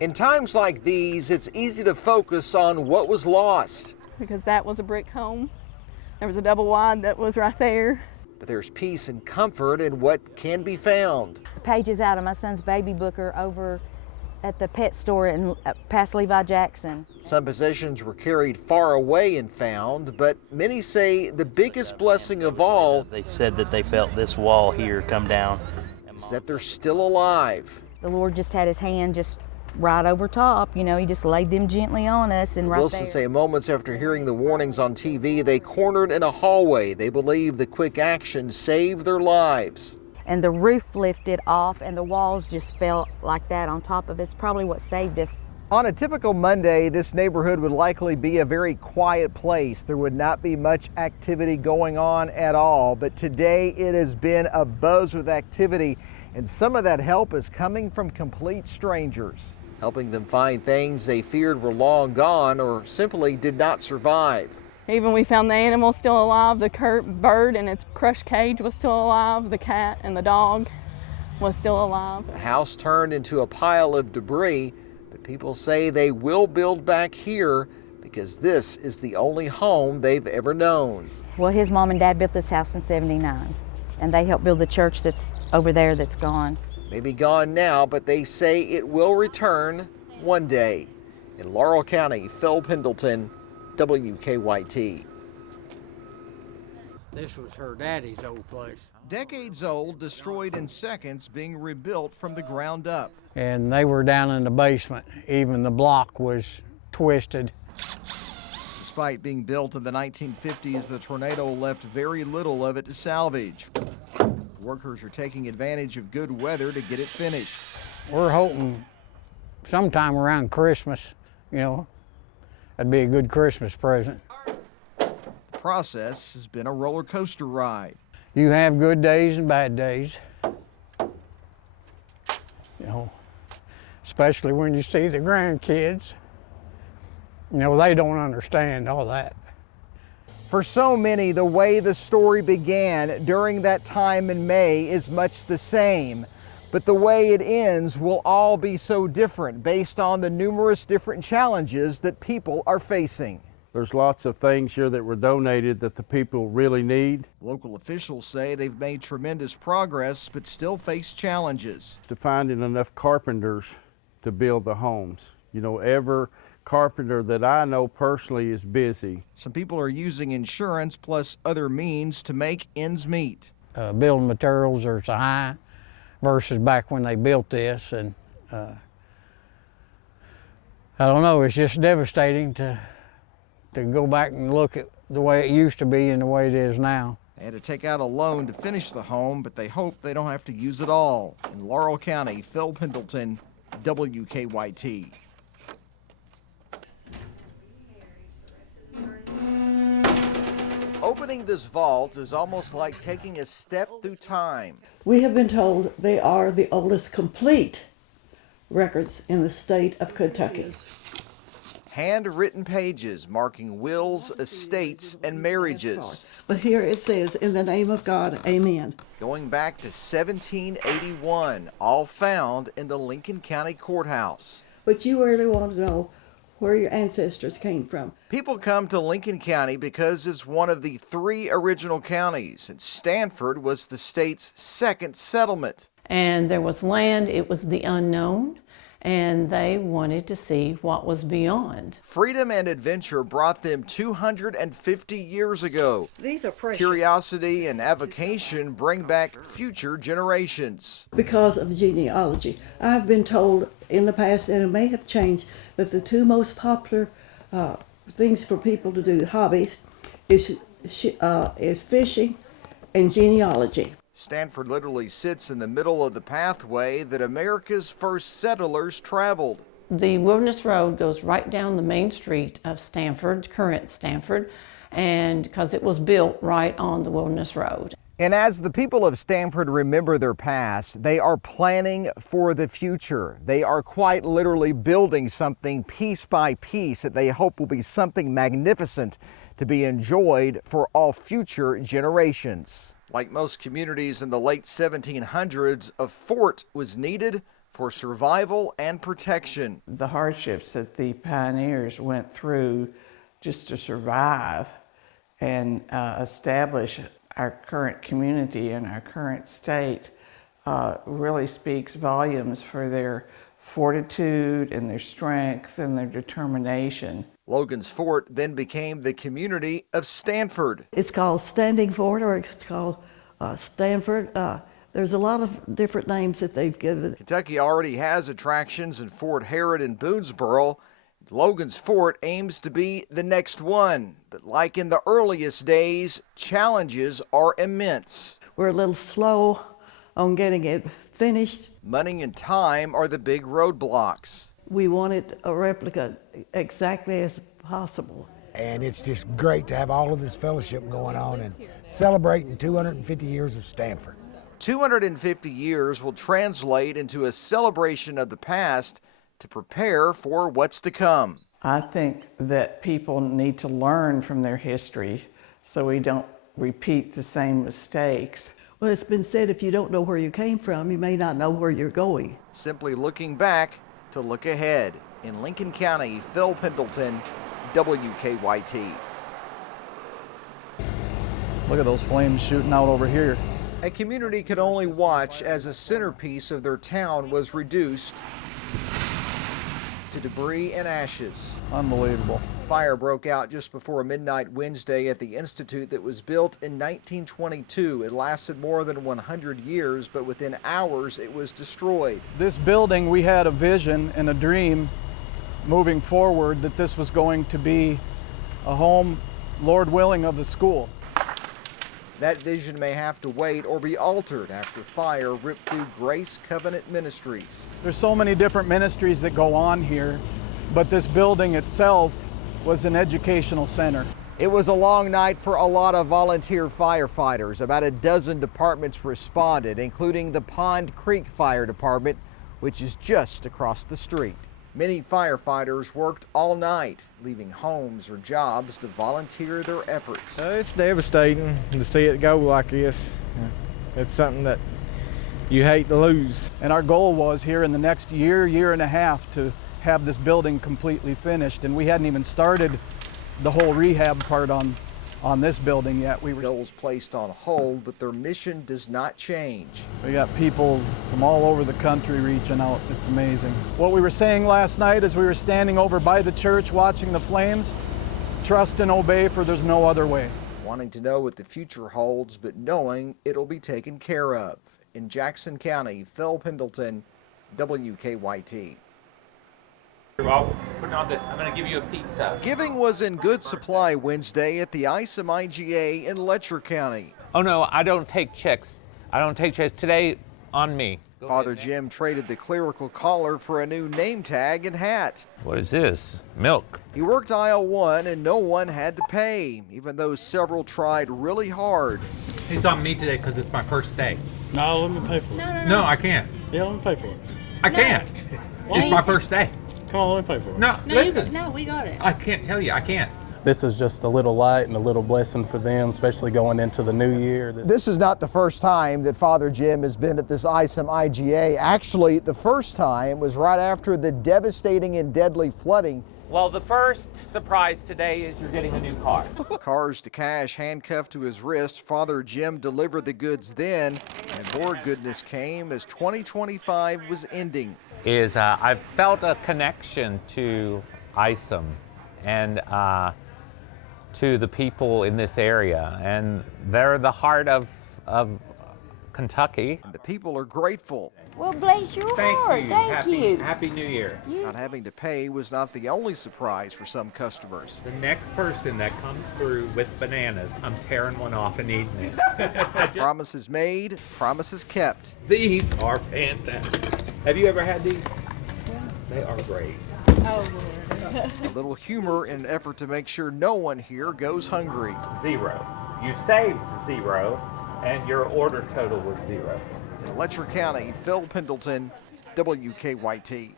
In times like these, it's easy to focus on what was lost. Because that was a brick home. There was a double wide that was right there. But there's peace and comfort in what can be found. Pages out of my son's baby book are over at the pet store in past Levi Jackson. Some possessions were carried far away and found, but many say the biggest blessing of all, they said that they felt this wall here come down, is that they're still alive. The Lord just had his hand just right over top, you know, he just laid them gently on us and right Wilson there. say moments after hearing the warnings on TV, they cornered in a hallway. They believe the quick action saved their lives. And the roof lifted off and the walls just fell like that on top of us. Probably what saved us. On a typical Monday, this neighborhood would likely be a very quiet place. There would not be much activity going on at all, but today it has been a buzz with activity, and some of that help is coming from complete strangers, helping them find things they feared were long gone or simply did not survive. Even we found the animal still alive. The bird in its crushed cage was still alive. The cat and the dog was still alive. The house turned into a pile of debris, but people say they will build back here because this is the only home they've ever known. Well, his mom and dad built this house in '79, and they helped build the church that's over there that's gone. Maybe gone now, but they say it will return one day. In Laurel County, Phil Pendleton, WKYT. This was her daddy's old place. Decades old, destroyed in seconds, being rebuilt from the ground up. And they were down in the basement. Even the block was twisted. Despite being built in the 1950s, the tornado left very little of it to salvage. Workers are taking advantage of good weather to get it finished. We're hoping sometime around Christmas, you know, that'd be a good Christmas present. The process has been a roller coaster ride. You have good days and bad days. You know, especially when you see the grandkids. You know, they don't understand all that. For so many, the way the story began during that time in May is much the same. But the way it ends will all be so different based on the numerous different challenges that people are facing. There's lots of things here that were donated that the people really need. Local officials say they've made tremendous progress, but still face challenges. To finding enough carpenters to build the homes. You know, every carpenter that I know personally is busy. Some people are using insurance plus other means to make ends meet. Building materials are so high versus back when they built this, and I don't know, it's just devastating to go back and look at the way it used to be and the way it is now. They had to take out a loan to finish the home, but they hope they don't have to use it all. In Laurel County, Phil Pendleton, WKYT. Opening this vault is almost like taking a step through time. We have been told they are the oldest complete records in the state of Kentucky. Handwritten pages marking wills, estates, and marriages. But here it says, in the name of God, amen. Going back to 1781, all found in the Lincoln County Courthouse. But you really want to know where your ancestors came from. People come to Lincoln County because it's one of the 3 original counties, and Stanford was the state's second settlement. And there was land, it was the unknown, and they wanted to see what was beyond. Freedom and adventure brought them 250 years ago. These are precious. Curiosity and avocation bring back future generations. Because of genealogy. I've been told in the past, and it may have changed, that the 2 most popular things for people to do, hobbies, is fishing and genealogy. Stanford literally sits in the middle of the pathway that America's first settlers traveled. The Wilderness Road goes right down the main street of Stanford, current Stanford, and because it was built right on the Wilderness Road. And as the people of Stanford remember their past, they are planning for the future. They are quite literally building something piece by piece that they hope will be something magnificent to be enjoyed for all future generations. Like most communities in the late 1700s, a fort was needed for survival and protection. The hardships that the pioneers went through just to survive and establish our current community and our current state really speaks volumes for their fortitude and their strength and their determination. Logan's Fort then became the community of Stanford. It's called Standing Fort, or it's called Stanford. There's a lot of different names that they've given. Kentucky already has attractions in Fort Harrod and Boonesboro. Logan's Fort aims to be the next one, but like in the earliest days, challenges are immense. We're a little slow on getting it finished. Money and time are the big roadblocks. We wanted a replica exactly as possible. And it's just great to have all of this fellowship going on and celebrating 250 years of Stanford. 250 years will translate into a celebration of the past to prepare for what's to come. I think that people need to learn from their history so we don't repeat the same mistakes. Well, it's been said if you don't know where you came from, you may not know where you're going. Simply looking back to look ahead. In Lincoln County, Phil Pendleton, WKYT. Look at those flames shooting out over here. A community could only watch as a centerpiece of their town was reduced to debris and ashes. Unbelievable. Fire broke out just before midnight Wednesday at the institute that was built in 1922. It lasted more than 100 years, but within hours it was destroyed. This building, we had a vision and a dream moving forward that this was going to be a home, Lord willing, of the school. That vision may have to wait or be altered after fire ripped through Grace Covenant Ministries. There's so many different ministries that go on here, but this building itself was an educational center. It was a long night for a lot of volunteer firefighters. About a dozen departments responded, including the Pond Creek Fire Department, which is just across the street. Many firefighters worked all night, leaving homes or jobs to volunteer their efforts. It's devastating to see it go like this. It's something that you hate to lose. And our goal was here in the next year and a half to have this building completely finished, and we hadn't even started the whole rehab part on this building yet. Bills placed on hold, but their mission does not change. We got people from all over the country reaching out. It's amazing. What we were saying last night as we were standing over by the church watching the flames, trust and obey, for there's no other way. Wanting to know what the future holds, but knowing it'll be taken care of. In Jackson County, Phil Pendleton, WKYT. I'm going to give you a pizza. Giving was in good supply Wednesday at the ISOM IGA in Letcher County. Oh no, I don't take checks. I don't take checks today on me. Father Jim traded the clerical collar for a new name tag and hat. What is this? Milk. He worked aisle 1 and no one had to pay, even though several tried really hard. It's on me today because it's my first day. No, let me pay for it. No, I can't. Yeah, let me pay for it. I can't. It's my first day. Come on, let me pay for it. No, listen. No, we got it. I can't tell you. I can't. This is just a little light and a little blessing for them, especially going into the new year. This is not the first time that Father Jim has been at this ISOM IGA. Actually, the first time was right after the devastating and deadly flooding. Well, the first surprise today is you're getting a new car. Cars to cash handcuffed to his wrist. Father Jim delivered the goods then, and more goodness came as 2025 was ending. I've felt a connection to ISOM and to the people in this area, and they're the heart of Kentucky. And the people are grateful. Well, bless your heart. Thank you. Happy New Year. Not having to pay was not the only surprise for some customers. The next person that comes through with bananas, I'm tearing one off and eating it. Promises made, promises kept. These are fantastic. Have you ever had these? They are great. Oh, Lord. A little humor in an effort to make sure no one here goes hungry. 0. You saved 0, and your order total was 0. In Letcher County, Phil Pendleton, WKYT.